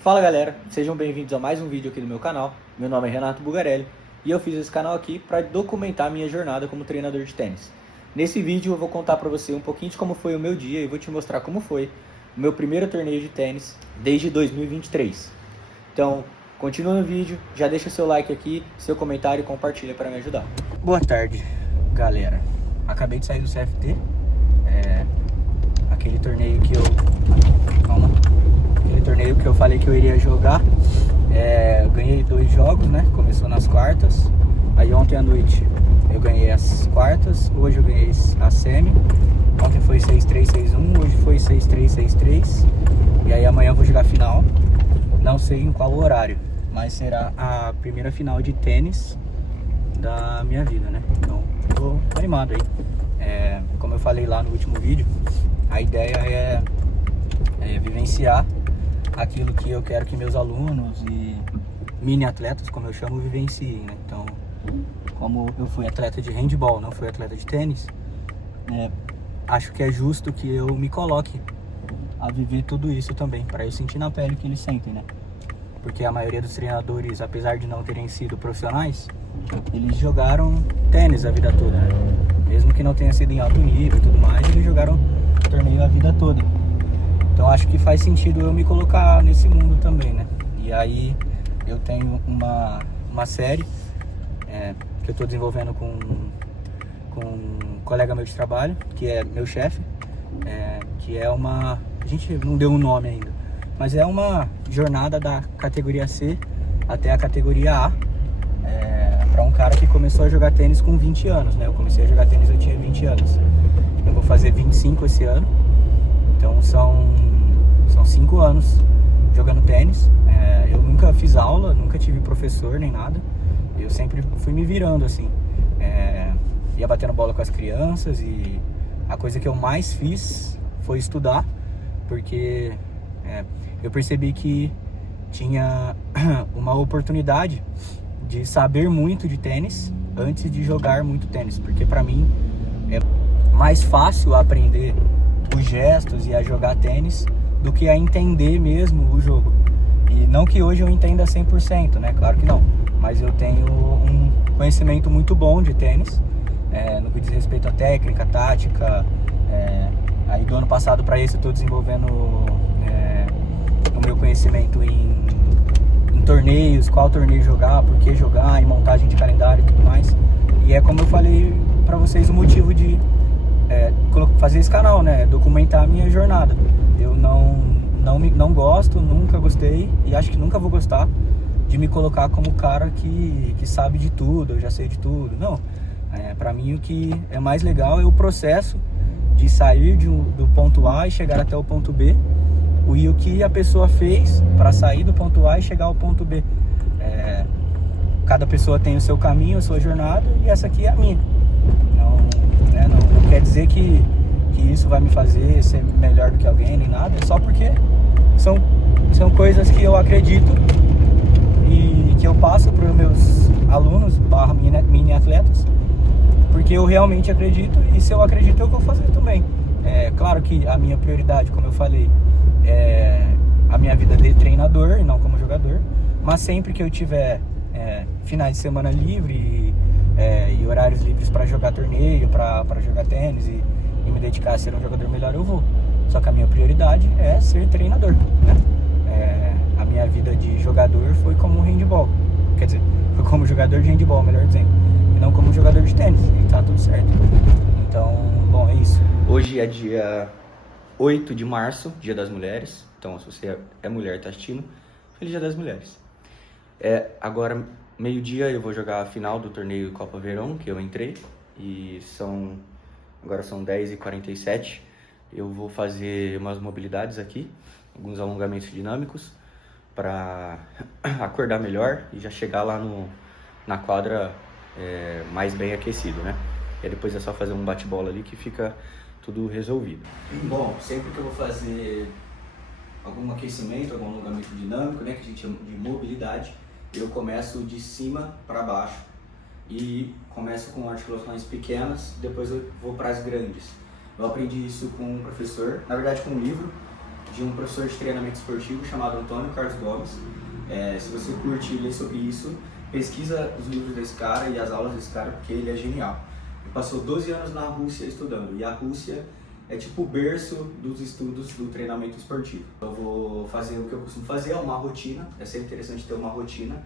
Fala galera, sejam bem-vindos a mais um vídeo aqui do meu canal. Meu nome é Renato Bugarelli e eu fiz esse canal aqui para documentar a minha jornada como treinador de tênis. Nesse vídeo eu vou contar para você um pouquinho de como foi o meu dia e vou te mostrar como foi o meu primeiro torneio de tênis desde 2023. Então, continua no vídeo, já deixa seu like aqui, seu comentário e compartilha para me ajudar. Boa tarde, galera. Acabei de sair do CFT, aquele torneio que eu... Aquele torneio que eu falei que eu iria jogar. Eu ganhei 2 jogos, né? Começou nas quartas. Aí ontem à noite eu ganhei as quartas. Hoje eu ganhei a semi. Ontem foi 6-3, 6-1. Hoje foi 6-3, 6-3. E aí amanhã eu vou jogar a final. Não sei em qual horário, mas será a primeira final de tênis da minha vida, né? Então tô animado aí. Como eu falei lá no último vídeo, a ideia é vivenciar aquilo que eu quero que meus alunos e mini atletas, como eu chamo, vivenciem, né? Então, como eu fui atleta de handball, não fui atleta de tênis, acho que é justo que eu me coloque a viver tudo isso também, para eu sentir na pele o que eles sentem, né? Porque a maioria dos treinadores, apesar de não terem sido profissionais, eles jogaram tênis a vida toda, né? Mesmo que não tenha sido em alto nível e tudo mais, eles jogaram torneio a vida toda. Então acho que faz sentido eu me colocar nesse mundo também, né? E aí eu tenho uma série que eu estou desenvolvendo com um colega meu de trabalho, que é meu chefe, que é uma... A gente não deu um nome ainda, mas é uma jornada da categoria C até a categoria A, para um cara que começou a jogar tênis com 20 anos, né? Eu comecei a jogar tênis, eu tinha 20 anos. Eu vou fazer 25 esse ano, então são 5 anos jogando tênis. Eu nunca fiz aula, nunca tive professor nem nada. Eu sempre fui me virando assim. Ia batendo bola com as crianças e a coisa que eu mais fiz foi estudar, porque eu percebi que tinha uma oportunidade de saber muito de tênis antes de jogar muito tênis, porque pra mim é mais fácil aprender os gestos e a jogar tênis do que a entender mesmo o jogo. E não que hoje eu entenda 100%, né? Claro que não. Mas eu tenho um conhecimento muito bom de tênis, no que diz respeito à técnica, tática. Aí do ano passado para esse eu estou desenvolvendo o meu conhecimento em torneios, qual torneio jogar, por que jogar, em montagem de calendário e tudo mais. E é como eu falei para vocês, o motivo de fazer esse canal, né? Documentar a minha jornada. Eu não gosto, nunca gostei e acho que nunca vou gostar de me colocar como o cara que sabe de tudo, eu já sei de tudo. Não, pra mim o que é mais legal é o processo de sair do ponto A e chegar até o ponto B, e o que a pessoa fez para sair do ponto A e chegar ao ponto B. Cada pessoa tem o seu caminho, a sua jornada, e essa aqui é a minha. Não quer dizer que isso vai me fazer ser melhor do que alguém, nem nada. É só porque são coisas que eu acredito e que eu passo para os meus alunos / mini atletas, porque eu realmente acredito, e se eu acredito eu vou fazer também. Claro que a minha prioridade, como eu falei, é a minha vida de treinador e não como jogador, mas sempre que eu tiver finais de semana livre e horários livres para jogar torneio, para jogar tênis e me dedicar a ser um jogador melhor, eu vou. Só que a minha prioridade é ser treinador, né? A minha vida de jogador foi como handball, quer dizer, foi como jogador de handball, melhor dizendo, e não como jogador de tênis, e tá tudo certo. Então, bom, é isso. Hoje é dia 8 de março, Dia das Mulheres. Então, se você é mulher e tá assistindo, feliz Dia das Mulheres. Agora, meio-dia, eu vou jogar a final do torneio Copa Verão, que eu entrei, e agora são 10h47. Eu vou fazer umas mobilidades aqui, alguns alongamentos dinâmicos, para acordar melhor e já chegar lá na quadra mais bem aquecido, né? E aí depois é só fazer um bate-bola ali que fica tudo resolvido. Bom, sempre que eu vou fazer algum aquecimento, algum alongamento dinâmico, né, que a gente chama de mobilidade, eu começo de cima para baixo e começo com articulações pequenas, depois eu vou para as grandes. Eu aprendi isso com um professor, na verdade com um livro, de um professor de treinamento esportivo chamado Antônio Carlos Gomes. Se você curte ler sobre isso, pesquisa os livros desse cara e as aulas desse cara, porque ele é genial. Ele passou 12 anos na Rússia estudando, e a Rússia é tipo o berço dos estudos do treinamento esportivo. Eu vou fazer o que eu costumo fazer, é uma rotina. É sempre interessante ter uma rotina.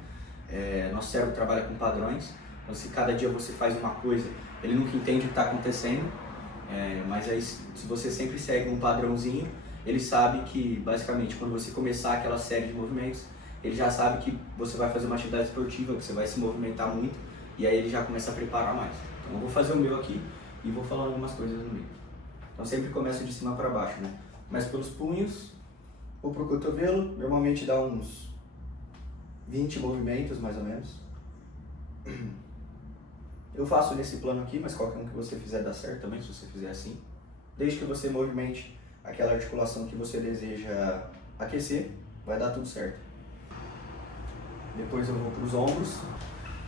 Nosso cérebro trabalha com padrões. Então, se cada dia você faz uma coisa, ele nunca entende o que está acontecendo. Mas aí, se você sempre segue um padrãozinho, ele sabe que, basicamente, quando você começar aquela série de movimentos, ele já sabe que você vai fazer uma atividade esportiva, que você vai se movimentar muito, e aí ele já começa a preparar mais. Então eu vou fazer o meu aqui e vou falando algumas coisas no meio. Então sempre começa de cima para baixo, né? Começa pelos punhos, ou pro cotovelo, normalmente dá uns 20 movimentos, mais ou menos. Eu faço nesse plano aqui, mas qualquer um que você fizer dá certo também, se você fizer assim. Desde que você movimente aquela articulação que você deseja aquecer, vai dar tudo certo. Depois eu vou para os ombros.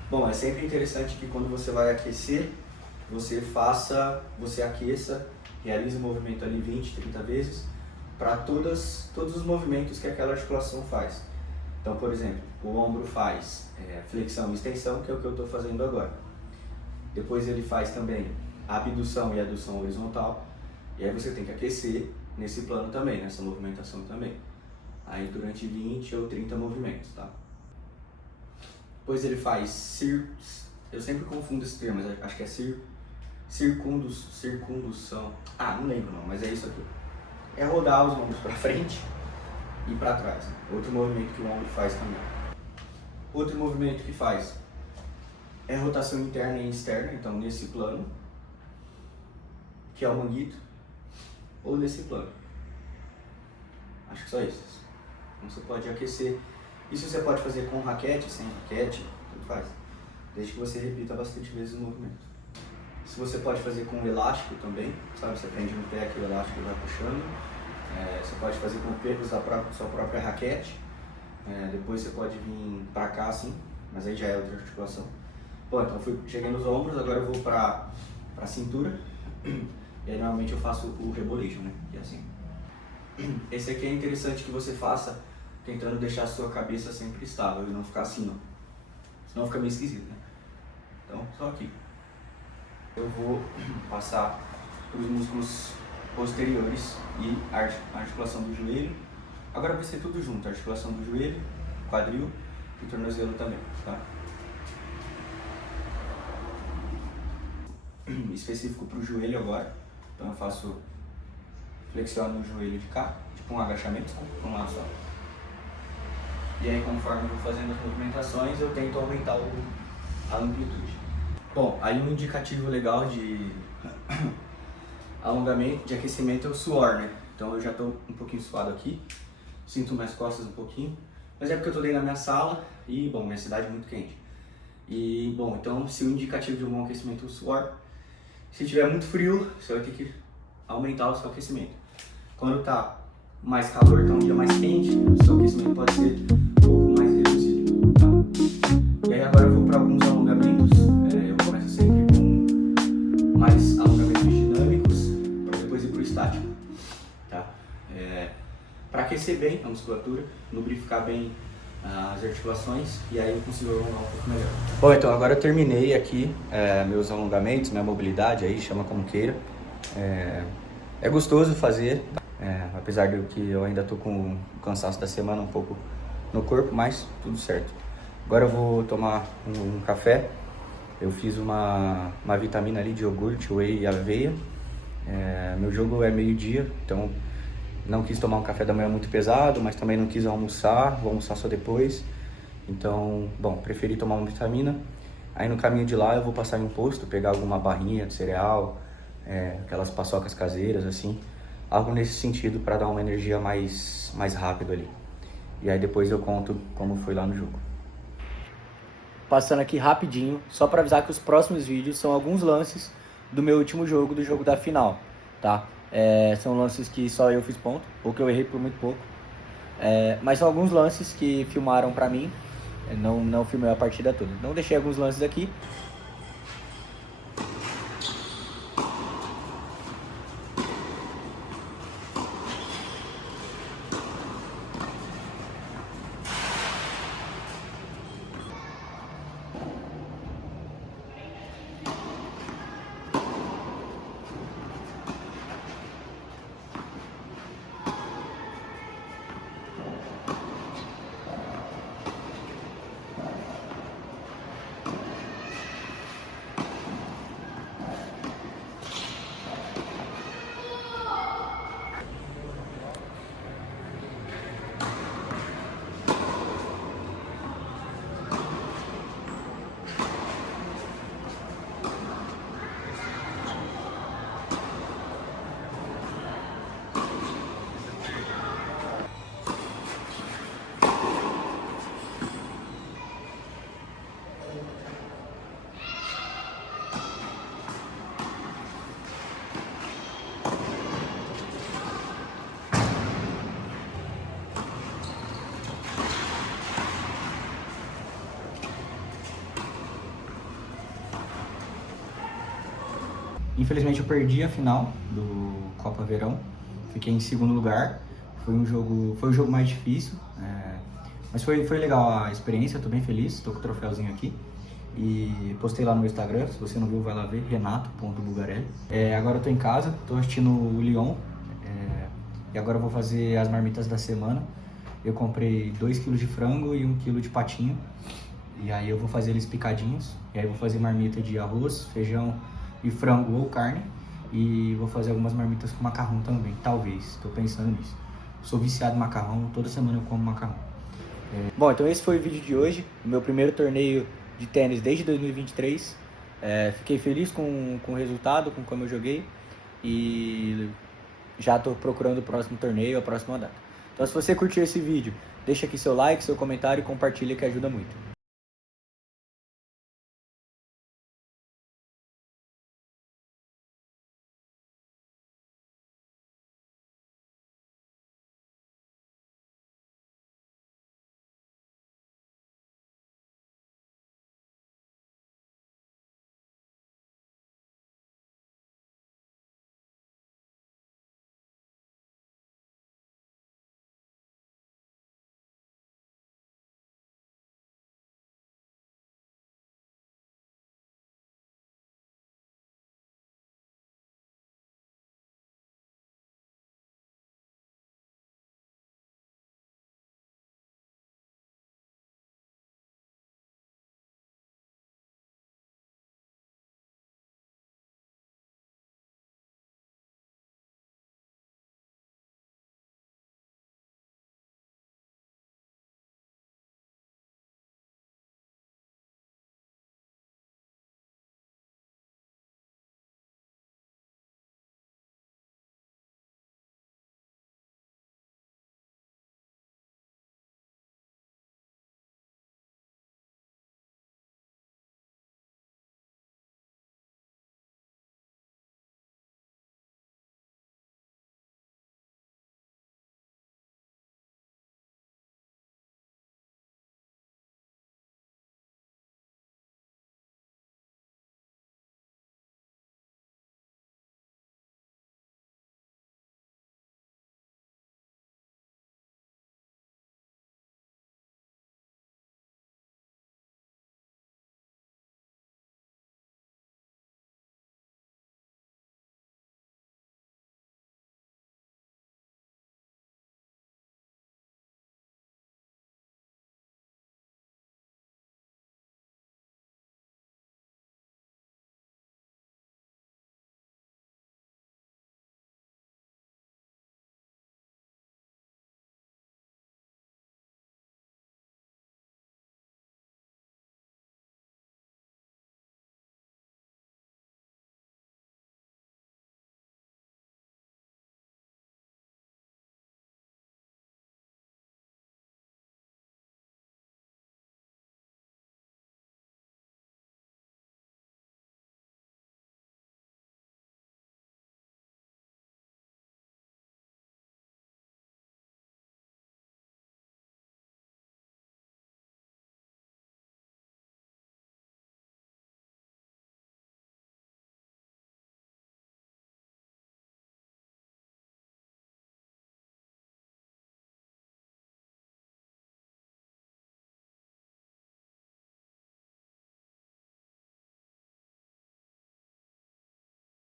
Bom, é sempre interessante que quando você vai aquecer, você aqueça, realize o movimento ali 20, 30 vezes, para todos os movimentos que aquela articulação faz. Então, por exemplo, o ombro faz flexão e extensão, que é o que eu estou fazendo agora. Depois ele faz também a abdução e a adução horizontal, e aí você tem que aquecer nesse plano também, nessa movimentação também. Aí durante 20 ou 30 movimentos, tá? Depois ele faz eu sempre confundo esse termo, mas acho que é circundução. Não lembro não, mas é isso aqui. É rodar os ombros para frente e para trás. Né? Outro movimento que o ombro faz também. Outro movimento que faz é rotação interna e externa, então nesse plano, que é o manguito, ou nesse plano. Acho que só esses. Então você pode aquecer. Isso você pode fazer com raquete, sem raquete, tudo faz. Desde que você repita bastante vezes o movimento. Isso você pode fazer com elástico também, sabe? Você prende no pé aqui, o elástico vai puxando. Você pode fazer com o peso da sua própria raquete. Depois você pode vir pra cá assim, mas aí já é outra articulação. Bom, então cheguei nos ombros, agora eu vou pra cintura. E aí normalmente eu faço o rebolation, né? Que é assim. Esse aqui é interessante que você faça tentando deixar a sua cabeça sempre estável e não ficar assim, ó. Senão fica meio esquisito, né? Então, só aqui. Eu vou passar os músculos posteriores e a articulação do joelho. Agora vai ser tudo junto, a articulação do joelho, quadril e tornozelo também, tá? Específico para o joelho agora. Então eu faço, flexiono o joelho de cá, tipo um agachamento, com um lado só. E aí conforme eu vou fazendo as movimentações, eu tento aumentar a amplitude. Bom, aí um indicativo legal de alongamento, de aquecimento é o suor, né? Então eu já estou um pouquinho suado aqui, sinto minhas costas um pouquinho, mas é porque eu estou dentro da minha sala e, bom, minha cidade é muito quente. E, bom, então se o indicativo de um bom aquecimento é o suor, se tiver muito frio, você vai ter que aumentar o seu aquecimento. Quando tá mais calor, então um dia mais quente, o seu aquecimento pode ser um pouco mais reduzido, tá? E aí agora eu vou para alguns alongamentos. Eu começo sempre com mais alongamentos dinâmicos, para depois ir para o estático, tá? Para aquecer bem a musculatura, lubrificar bem as articulações, e aí eu consigo alongar um pouco melhor. Bom, então agora eu terminei aqui meus alongamentos, minha mobilidade, aí chama como queira. É gostoso fazer, apesar de que eu ainda tô com o cansaço da semana um pouco no corpo, mas tudo certo. Agora eu vou tomar um café. Eu fiz uma vitamina ali de iogurte, whey e aveia. Meu jogo é meio-dia, então não quis tomar um café da manhã muito pesado, mas também não quis almoçar, vou almoçar só depois. Então, bom, preferi tomar uma vitamina. Aí no caminho de lá eu vou passar em um posto, pegar alguma barrinha de cereal, aquelas paçocas caseiras, assim. Algo nesse sentido para dar uma energia mais rápido ali. E aí depois eu conto como foi lá no jogo. Passando aqui rapidinho, só para avisar que os próximos vídeos são alguns lances do meu último jogo, do jogo da final, tá? São lances que só eu fiz ponto, ou que eu errei por muito pouco. Mas são alguns lances que filmaram pra mim, não filmei a partida toda. Então deixei alguns lances aqui. Infelizmente eu perdi a final do Copa Verão, fiquei em segundo lugar. Foi o jogo mais difícil, mas foi legal a experiência, estou bem feliz, estou com o troféuzinho aqui. E postei lá no meu Instagram, se você não viu vai lá ver, renato.bugarelli. Agora eu tô em casa, tô assistindo o Lyon, e agora eu vou fazer as marmitas da semana. Eu comprei 2 kg de frango e 1 kg de patinho, e aí eu vou fazer eles picadinhos, e aí eu vou fazer marmita de arroz, feijão e frango ou carne, e vou fazer algumas marmitas com macarrão também, talvez, tô pensando nisso. Sou viciado em macarrão, toda semana eu como macarrão. Bom, então esse foi o vídeo de hoje, o meu primeiro torneio de tênis desde 2023. Fiquei feliz com o resultado, com como eu joguei, e já estou procurando o próximo torneio, a próxima data. Então se você curtiu esse vídeo, deixa aqui seu like, seu comentário e compartilha que ajuda muito.